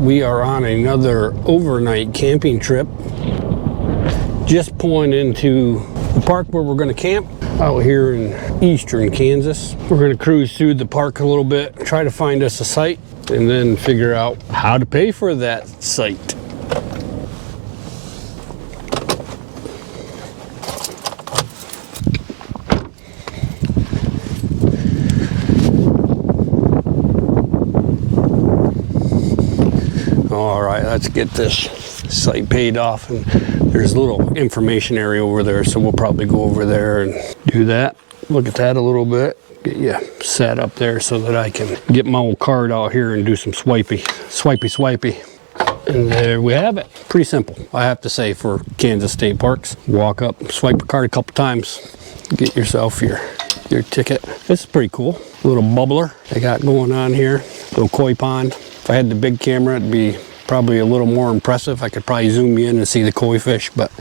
We are on another overnight camping trip. Just pulling into the park where we're gonna camp out here in eastern Kansas. We're gonna cruise through the park a little bit, try to find us a site, and then figure out how to pay for that site. All right, let's get this site paid off, and there's a little information area over there, so we'll probably go over there and do that. Look at that a little bit, get you set up there so that I can get my old card out here and do some swipey. And there we have it. Pretty simple, I have to say, for Kansas State Parks. Walk up, swipe the card a couple times, get yourself your ticket. This is pretty cool. A little bubbler they got going on here, little koi pond. If I had the big camera, it'd be probably a little more impressive. I could probably zoom in and see the koi fish, but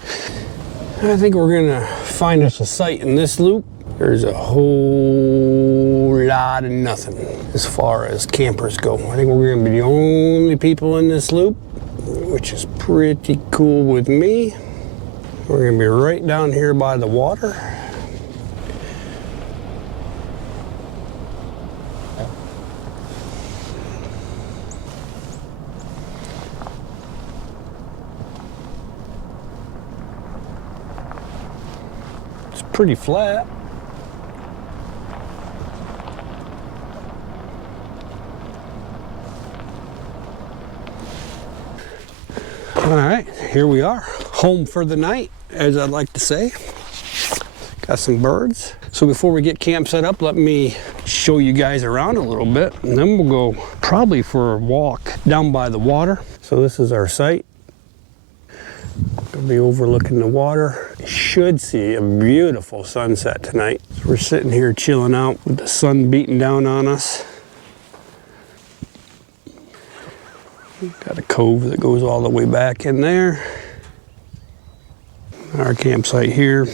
I think we're gonna find us a site in this loop. There's a whole lot of nothing as far as campers go. I think we're gonna be the only people in this loop, which is pretty cool with me. We're gonna be right down here by the water. Pretty flat. All right, here we are, home for the night, as I'd like to say. Got some birds. So before we get camp set up, let me show you guys around a little bit, and then we'll go probably for a walk down by the water. So this is our site. Gonna be overlooking the water. Should see a beautiful sunset tonight. So we're sitting here chilling out with the sun beating down on us. Got a cove that goes all the way back in there. Our campsite here.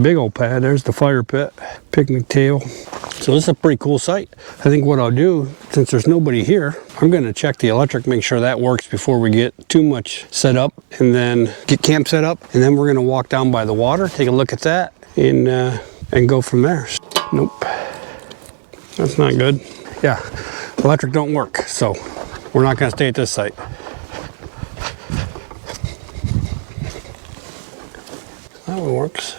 Big old pad, there's the fire pit, picnic table. So this is a pretty cool site. I think what I'll do, since there's nobody here, I'm gonna check the electric, make sure that works before we get too much set up, and then get camp set up, and then we're gonna walk down by the water, take a look at that, and go from there. Nope, that's not good. Yeah, electric don't work, so we're not gonna stay at this site. That one works.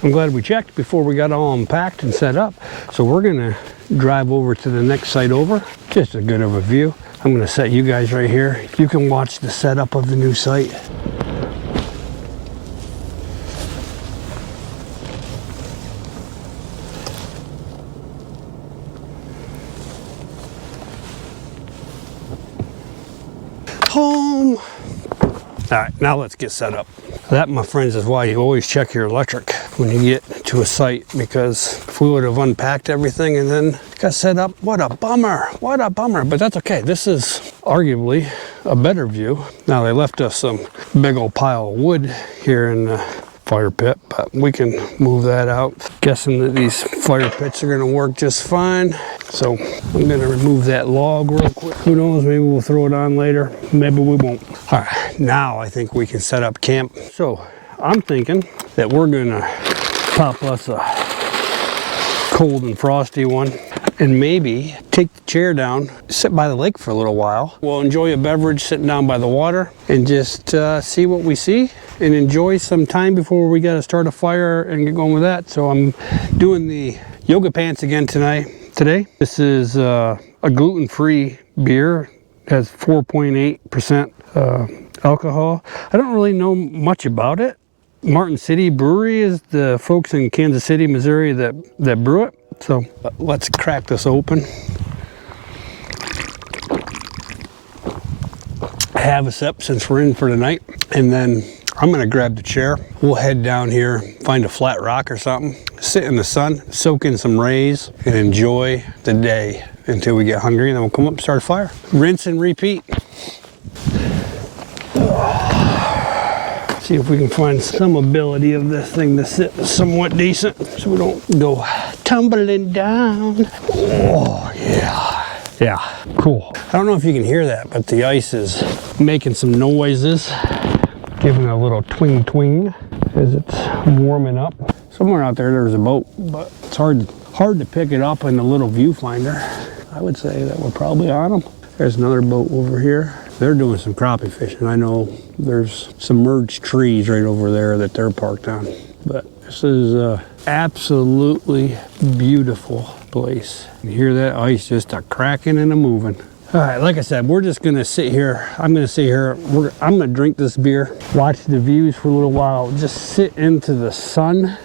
I'm glad we checked before we got all unpacked and set up. So we're gonna drive over to the next site over. Just as good of a view. I'm gonna set you guys right here. You can watch the setup of the new site. Home. All right, now let's get set up. That, my friends, is why you always check your electric when you get to a site, because if we would have unpacked everything and then got set up, what a bummer, but that's okay. This is arguably a better view. Now, they left us some big old pile of wood here in the fire pit, but we can move that out. Guessing that these fire pits are gonna work just fine. So I'm gonna remove that log real quick. Who knows, maybe we'll throw it on later, maybe we won't. All right, now I think we can set up camp. So I'm thinking that we're gonna pop us a cold and frosty one, and maybe take the chair down, sit by the lake for a little while. We'll enjoy a beverage sitting down by the water and just see what we see and enjoy some time before we gotta start a fire and get going with that. So I'm doing the yoga pants again today. This is a gluten-free beer. It has 4.8% alcohol. I don't really know much about it. Martin City Brewery is the folks in Kansas City, Missouri that brew it. So let's crack this open. Have a sip since we're in for the night, and then I'm gonna grab the chair. We'll head down here, find a flat rock or something, sit in the sun, soak in some rays, and enjoy the day until we get hungry, and then we'll come up and start a fire. Rinse and repeat. See if we can find some ability of this thing to sit somewhat decent so we don't go tumbling down. Oh, yeah. Yeah, cool. I don't know if you can hear that, but the ice is making some noises, giving a little twing twing as it's warming up. Somewhere out there, there's a boat, but it's hard to pick it up in the little viewfinder. I would say that we're probably on them. There's another boat over here. They're doing some crappie fishing. I know there's submerged trees right over there that they're parked on. But this is a absolutely beautiful place. You hear that ice just a cracking and a moving. All right, like I said, we're just gonna sit here. I'm gonna sit here. I'm gonna drink this beer, watch the views for a little while, just sit into the sun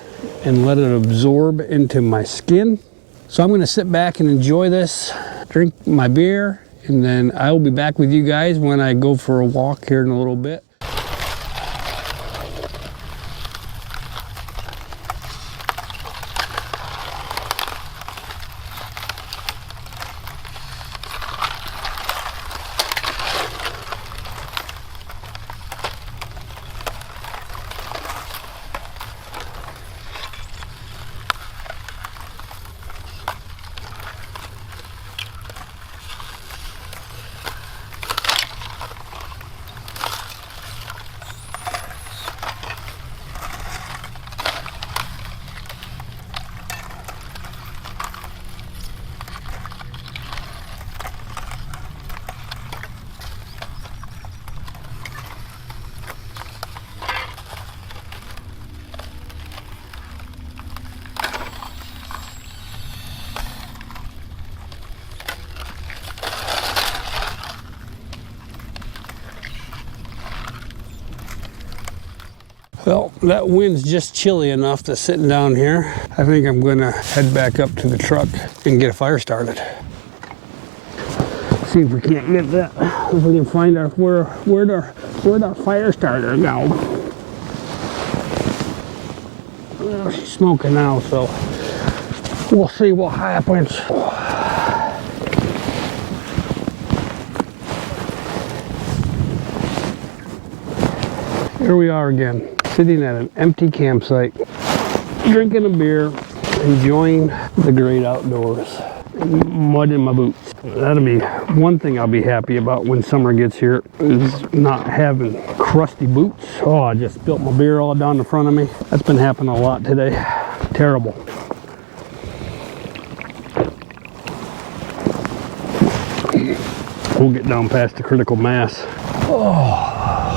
and let it absorb into my skin. So I'm gonna sit back and enjoy this, drink my beer, and then I will be back with you guys when I go for a walk here in a little bit. Well, that wind's just chilly enough that sitting down here, I think I'm gonna head back up to the truck and get a fire started. See if we can't get that, if we can find our where'd our fire starter go. Well, she's smoking now, so we'll see what happens. Here we are again, sitting at an empty campsite, drinking a beer, enjoying the great outdoors. Mud in my boots. That'll be one thing I'll be happy about when summer gets here, is not having crusty boots. Oh, I just spilled my beer all down the front of me. That's been happening a lot today. Terrible. We'll get down past the critical mass. Oh.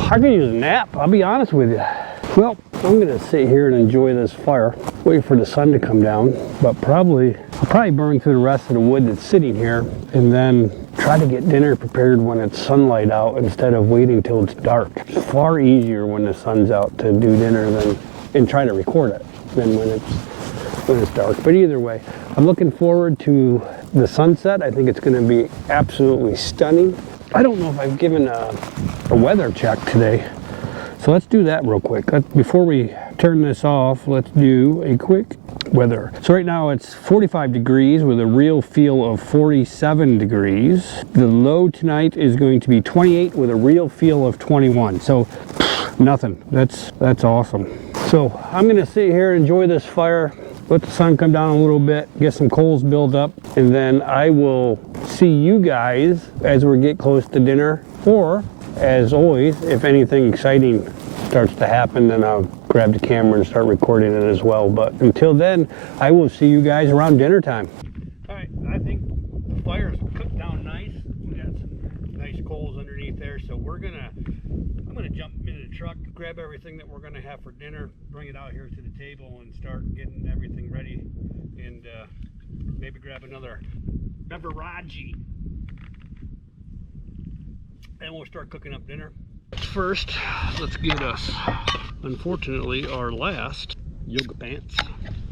I could use a nap, I'll be honest with you. Well, I'm gonna sit here and enjoy this fire, wait for the sun to come down, but I'll probably burn through the rest of the wood that's sitting here and then try to get dinner prepared when it's sunlight out instead of waiting till it's dark. It's far easier when the sun's out to do dinner and try to record it than when it's dark. But either way, I'm looking forward to the sunset. I think it's gonna be absolutely stunning. I don't know if I've given a weather check today, so let's do that real quick. Before we turn this off, let's do a quick weather. So right now it's 45 degrees with a real feel of 47 degrees. The low tonight is going to be 28 with a real feel of 21. So nothing. That's awesome. So I'm gonna sit here, enjoy this fire, let the sun come down a little bit, get some coals built up, and then I will see you guys as we get close to dinner, or as always, if anything exciting starts to happen, then I'll grab the camera and start recording it as well. But until then, I will see you guys around dinner time. All right, I think the fire's cooked down nice. We got some nice coals underneath there, so I'm gonna jump into the truck, grab everything that we're gonna have for dinner, bring it out here to the table and start getting everything ready, and maybe grab another beverage, and we'll start cooking up dinner. First, let's get us, unfortunately, our last yoga pants.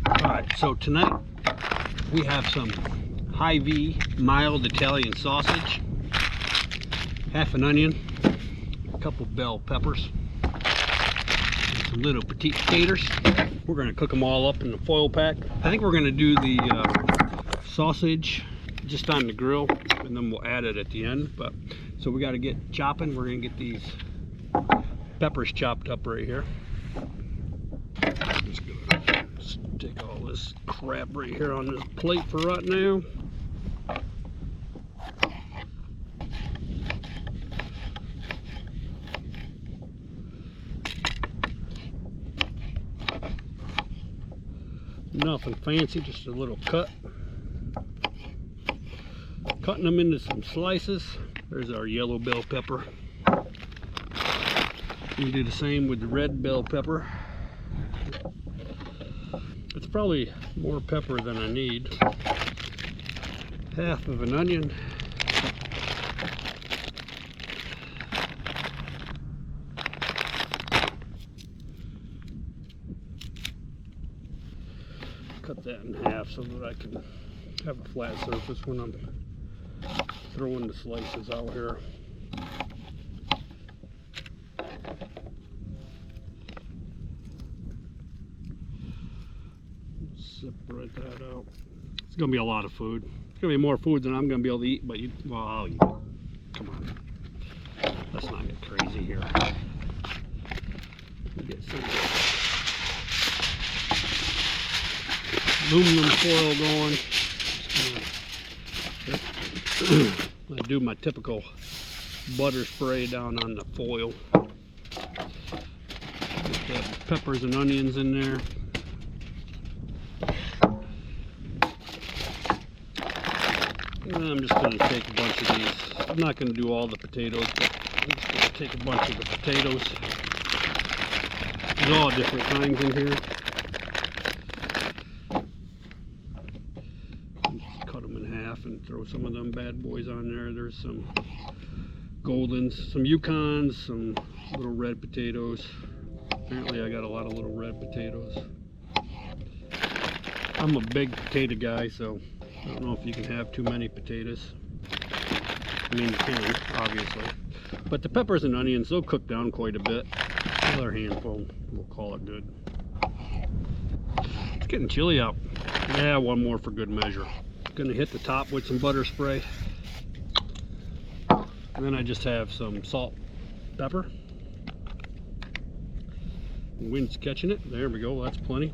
All right, so tonight we have some Hy-Vee mild Italian sausage, half an onion, a couple bell peppers, and some little petite taters. We're gonna cook them all up in the foil pack. I think we're gonna do the sausage just on the grill, and then we'll add it at the end. But so we got to get chopping. We're gonna get these Peppers chopped up right here. I'm just gonna stick all this crap right here on this plate for right now. Nothing fancy, just a little cut. Cutting them into some slices. There's our yellow bell pepper. You can do the same with the red bell pepper. It's probably more pepper than I need. Half of an onion. Cut that in half so that I can have a flat surface when I'm throwing the slices out here. Separate that out. It's gonna be a lot of food. It's gonna be more food than I'm gonna be able to eat, but well, I'll eat. Come on. Let's not get crazy here. Get some aluminum foil going. I do my typical butter spray down on the foil. Get the peppers and onions in there. And I'm just going to take a bunch of these. I'm not going to do all the potatoes, but I'm just going to take a bunch of the potatoes. There's all different kinds in here. Cut them in half and throw some of them bad boys on there. There's some Goldens, some Yukons, some little red potatoes. Apparently I got a lot of little red potatoes. I'm a big potato guy, so I don't know if you can have too many potatoes. I mean, you can, obviously. But the peppers and onions, they'll cook down quite a bit. Another handful, we'll call it good. It's getting chilly out. Yeah, one more for good measure. Gonna hit the top with some butter spray. And then I just have some salt, pepper. The wind's catching it. There we go, that's plenty.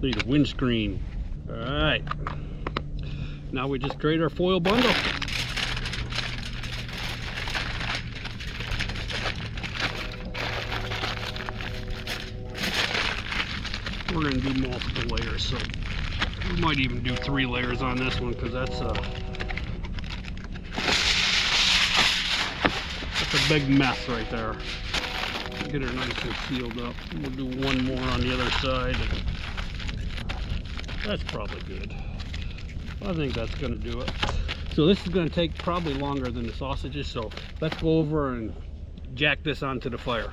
Need a windscreen. Alright. Now we just create our foil bundle. We're going to do multiple layers, so we might even do 3 layers on this one, because that's a big mess right there. Get her nice and sealed up. We'll do one more on the other side. That's probably good. I think that's going to do it. So this is going to take probably longer than the sausages, so let's go over and jack this onto the fire.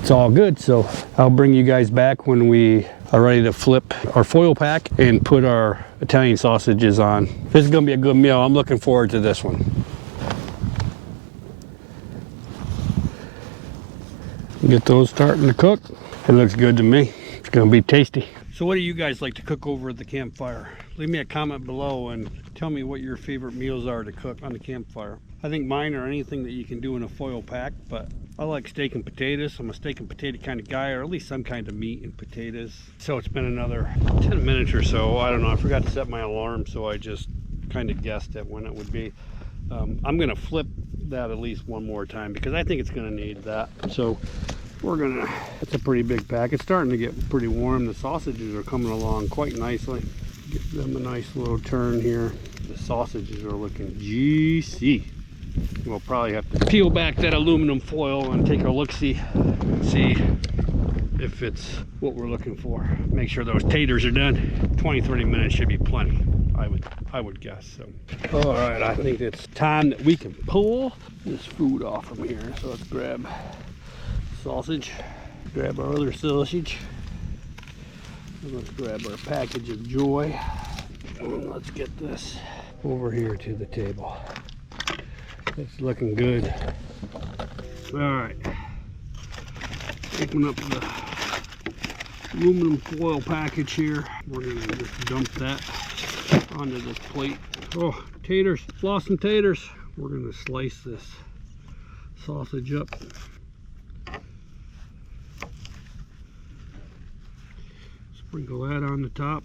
It's all good, so I'll bring you guys back when we are ready to flip our foil pack and put our Italian sausages on. This is going to be a good meal. I'm looking forward to this one. Get those starting to cook. It looks good to me. It's going to be tasty. So what do you guys like to cook over at the campfire? Leave me a comment below and tell me what your favorite meals are to cook on the campfire. I think mine are anything that you can do in a foil pack, but I like steak and potatoes. I'm a steak and potato kind of guy, or at least some kind of meat and potatoes. So it's been another 10 minutes or so. I don't know, I forgot to set my alarm, so I just kind of guessed at when it would be. I'm gonna flip that at least one more time because I think it's gonna need that. So we're gonna, it's a pretty big pack. It's starting to get pretty warm. The sausages are coming along quite nicely. Give them a nice little turn here. The sausages are looking juicy. We'll probably have to peel back that aluminum foil and take a look-see, see if it's what we're looking for. Make sure those taters are done. 20-30 minutes should be plenty, I would guess. So, all right, I think it's time that we can pull this food off from here. So let's grab sausage, grab our other sausage, and let's grab our package of Joy, and let's get this over here to the table. It's looking good. All right, open up the aluminum foil package here. We're gonna just dump that onto this plate. Oh, taters, floss and taters. We're gonna slice this sausage up. Sprinkle that on the top.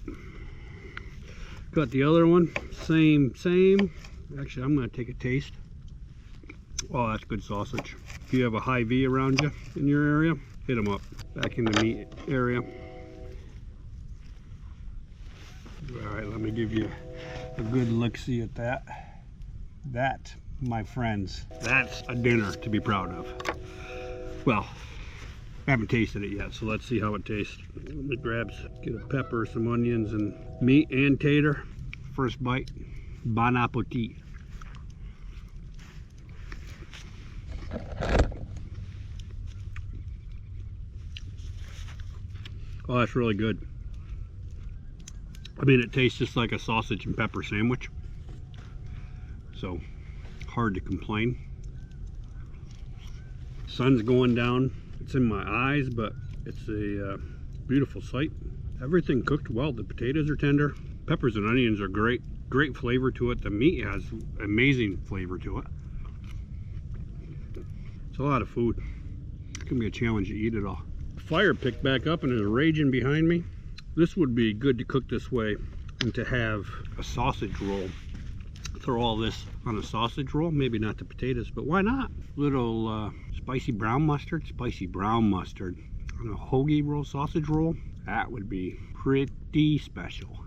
Got the other one, same. Actually, I'm gonna take a taste. Oh, that's good sausage. If you have a high V around you in your area, hit them up. Back in the meat area. All right, let me give you a good look-see at that. That, my friends, that's a dinner to be proud of. Well, I haven't tasted it yet, so let's see how it tastes. Let me get a pepper, some onions, and meat and tater. First bite, bon appetit. Oh, that's really good. I mean, it tastes just like a sausage and pepper sandwich. So, hard to complain. Sun's going down. It's in my eyes, but it's a beautiful sight. Everything cooked well. The potatoes are tender. Peppers and onions are great. Great flavor to it. The meat has amazing flavor to it. It's a lot of food. It's gonna be a challenge to eat it all. Fire picked back up and is raging behind me. This would be good to cook this way and to have a sausage roll. Throw all this on a sausage roll. Maybe not the potatoes, but why not? Little spicy brown mustard on a hoagie roll, sausage roll. That would be pretty special.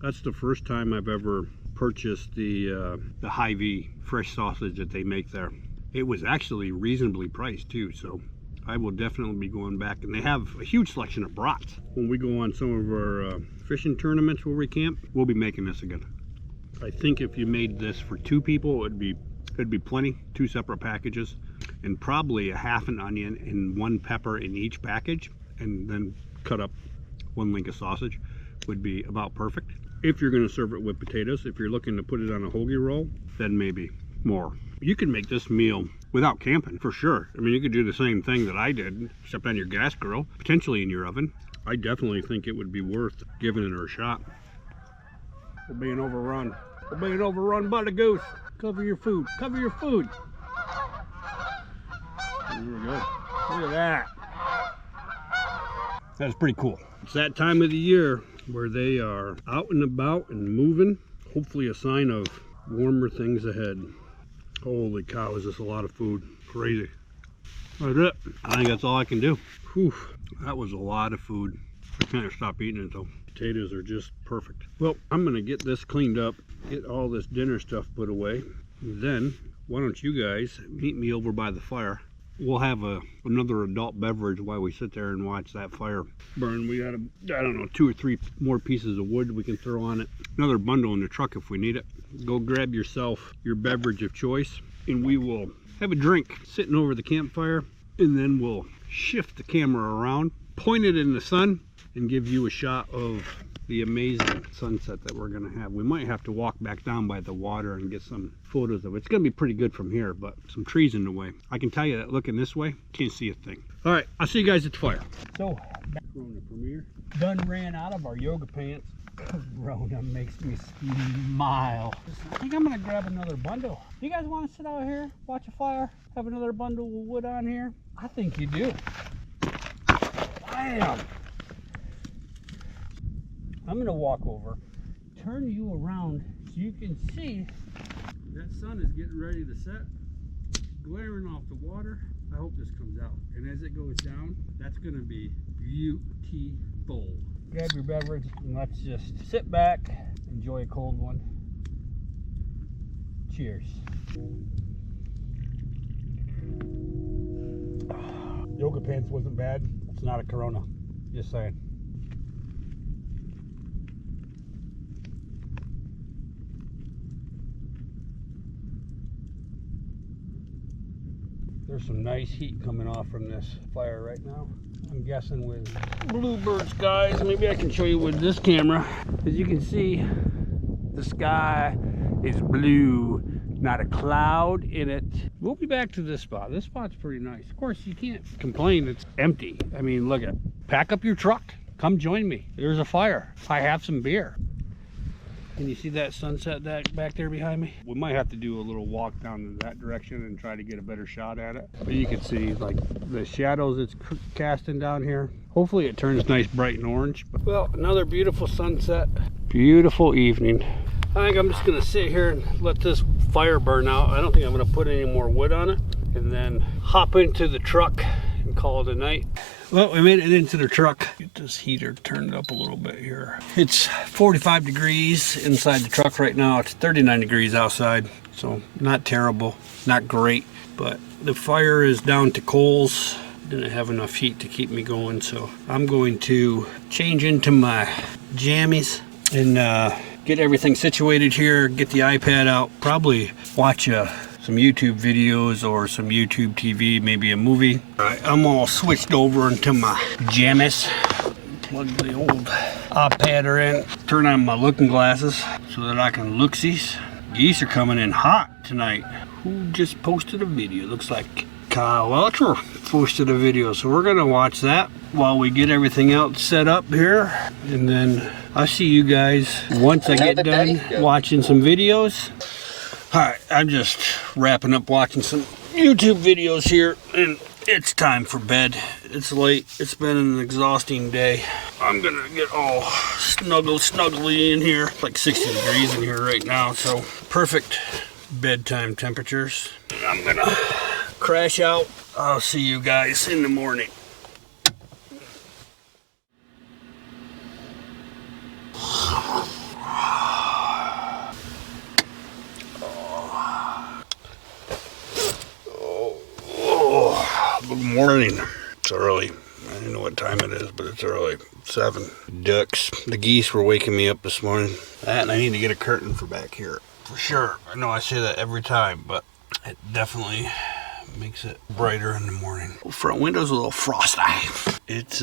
That's the first time I've ever purchased the Hy-Vee fresh sausage that they make there. It was actually reasonably priced too, so I will definitely be going back. And they have a huge selection of brats. When we go on some of our fishing tournaments where we camp, we'll be making this again. I think if you made this for 2 people, it'd be plenty. 2 separate packages, and probably a half an onion and 1 pepper in each package, and then cut up 1 link of sausage would be about perfect. If you're going to serve it with potatoes, if you're looking to put it on a hoagie roll, then maybe more. You can make this meal without camping for sure. I mean, you could do the same thing that I did, except on your gas grill, potentially in your oven. I definitely think it would be worth giving it a shot. We're being overrun. We're being overrun by the goose. Cover your food. Cover your food. There we go. Look at that. That's pretty cool. It's that time of the year where they are out and about and moving. Hopefully a sign of warmer things ahead. Holy cow, is this a lot of food. Crazy. That's it. I think that's all I can do. Whew, that was a lot of food. I can't stop eating it though. Potatoes are just perfect. Well, I'm gonna get this cleaned up, get all this dinner stuff put away. And then, why don't you guys meet me over by the fire? We'll have another adult beverage while we sit there and watch that fire burn. We got, I don't know, 2 or 3 more pieces of wood we can throw on it. Another bundle in the truck if we need it. Go grab yourself your beverage of choice, and we will have a drink sitting over the campfire, and then we'll shift the camera around, point it in the sun, and give you a shot of the amazing sunset that we're gonna have. We might have to walk back down by the water and get some photos of it. It's gonna be pretty good from here, but some trees in the way. I can tell you that looking this way, can't see a thing. All right, I'll see you guys at the fire. So, Corona Premier done ran out of our yoga pants. Corona makes me smile. I think I'm gonna grab another bundle. You guys wanna sit out here, watch a fire, have another bundle of wood on here? I think you do. Bam! I'm gonna walk over, turn you around so you can see that sun is getting ready to set, glaring off the water. I hope this comes out. And as it goes down, that's gonna be beautiful. Grab your beverage and let's just sit back, enjoy a cold one. Cheers. Yoga pants wasn't bad. It's not a Corona, just saying. There's some nice heat coming off from this fire right now. I'm guessing with bluebird skies. Maybe I can show you with this camera. As you can see, the sky is blue, not a cloud in it. We'll be back to this spot. This spot's pretty nice. Of course, you can't complain, it's empty. I mean, look at pack up your truck. Come join me. There's a fire. I have some beer. Can you see that sunset that back there behind me? We might have to do a little walk down in that direction and try to get a better shot at it. But you can see like the shadows it's casting down here. Hopefully it turns nice bright and orange. Well, another beautiful sunset. Beautiful evening. I think I'm just gonna sit here and let this fire burn out. I don't think I'm gonna put any more wood on it. And then hop into the truck and call it a night. Well, we made it into the truck. Get this heater turned up a little bit here. It's 45 degrees inside the truck right now. It's 39 degrees outside. So not terrible, not great, but the fire is down to coals. Didn't have enough heat to keep me going. So I'm going to change into my jammies and get everything situated here, get the iPad out, probably watch some YouTube videos or some YouTube TV, maybe a movie. All right, I'm all switched over into my jammies. Plug the old iPad in, turn on my looking glasses so that I can look-sees. Geese are coming in hot tonight. Who just posted a video? Looks like Kyle Welcher posted a video, so we're gonna watch that while we get everything else set up here, and then I'll see you guys once I get done watching some videos. All right, I'm just wrapping up watching some YouTube videos here, and it's time for bed. It's late. It's been an exhausting day. I'm gonna get all snuggly in here. It's like 60 degrees in here right now, so perfect bedtime temperatures. I'm gonna crash out. I'll see you guys in the morning. Good morning. It's early. I don't know what time it is, but it's early. 7. Ducks. The geese were waking me up this morning. That, and I need to get a curtain for back here. For sure. I know I say that every time, but it definitely makes it brighter in the morning. Front window's a little frosty. It's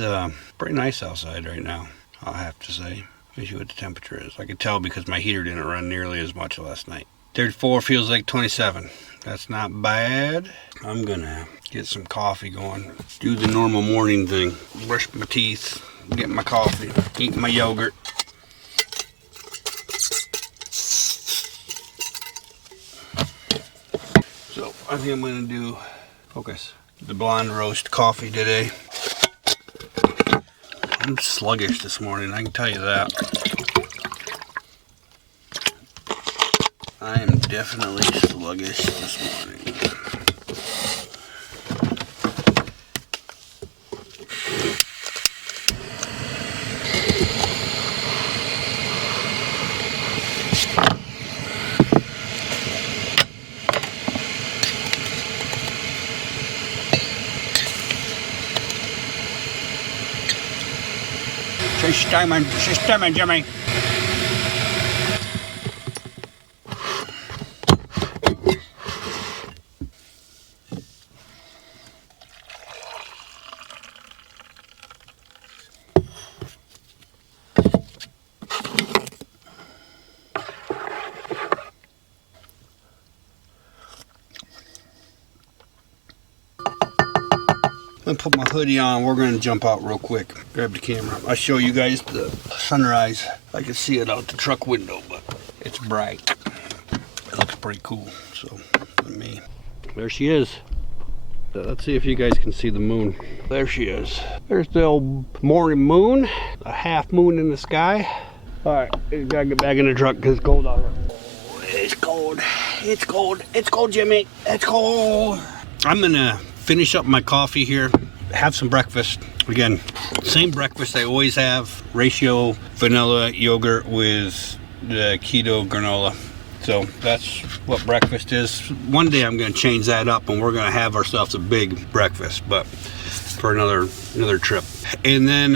pretty nice outside right now, I'll have to say. Let me see what the temperature is. I can tell because my heater didn't run nearly as much last night. 34 feels like 27. That's not bad. I'm gonna get some coffee going. Do the normal morning thing. Brush my teeth, get my coffee, eat my yogurt. So I think I'm gonna do, focus, the blonde roast coffee today. I'm sluggish this morning, I can tell you that. I am definitely sluggish this morning. System, Jimmy. I'm gonna put my hoodie on. We're gonna jump out real quick. Grab the camera. I'll show you guys the sunrise. I can see it out the truck window, but it's bright. It looks pretty cool. So, let me. There she is. Let's see if you guys can see the moon. There she is. There's the old morning moon. A half moon in the sky. All right, we gotta get back in the truck because it's cold out here. Oh, it's cold. It's cold. It's cold, Jimmy. It's cold. I'm gonna finish up my coffee here, have some breakfast. Again, same breakfast I always have, ratio vanilla yogurt with the keto granola. So that's what breakfast is. One day I'm gonna change that up and we're gonna have ourselves a big breakfast, but for another trip. And then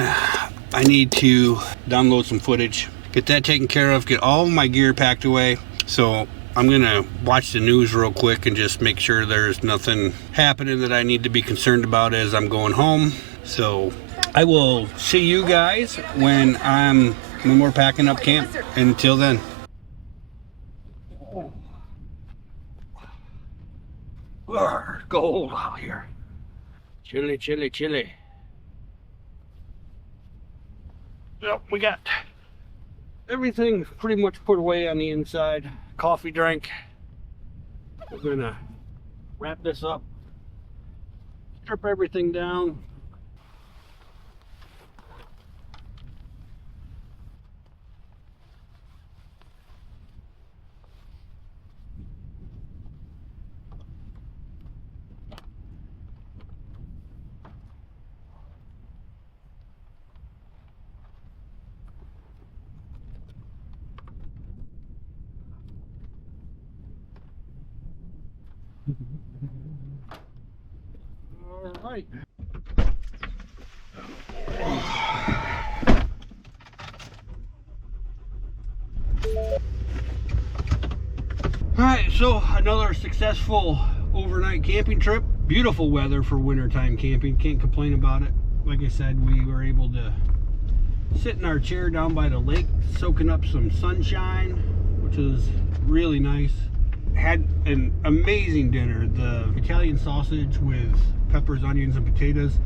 I need to download some footage, get that taken care of, get all of my gear packed away. So I'm gonna watch the news real quick and just make sure there's nothing happening that I need to be concerned about as I'm going home. So I will see you guys when we're packing up camp. Until then. Cold out here. Chilly, chilly, chilly. Yep, we got everything pretty much put away on the inside. Coffee drink. We're gonna wrap this up, strip everything down. All right. All right, so another successful overnight camping trip. Beautiful weather for wintertime camping. Can't complain about it. Like I said, we were able to sit in our chair down by the lake, soaking up some sunshine, which was really nice. Had an amazing dinner. The Italian sausage with peppers, onions, and potatoes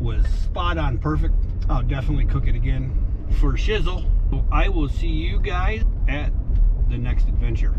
was spot on perfect. I'll definitely cook it again for shizzle. I will see you guys at the next adventure.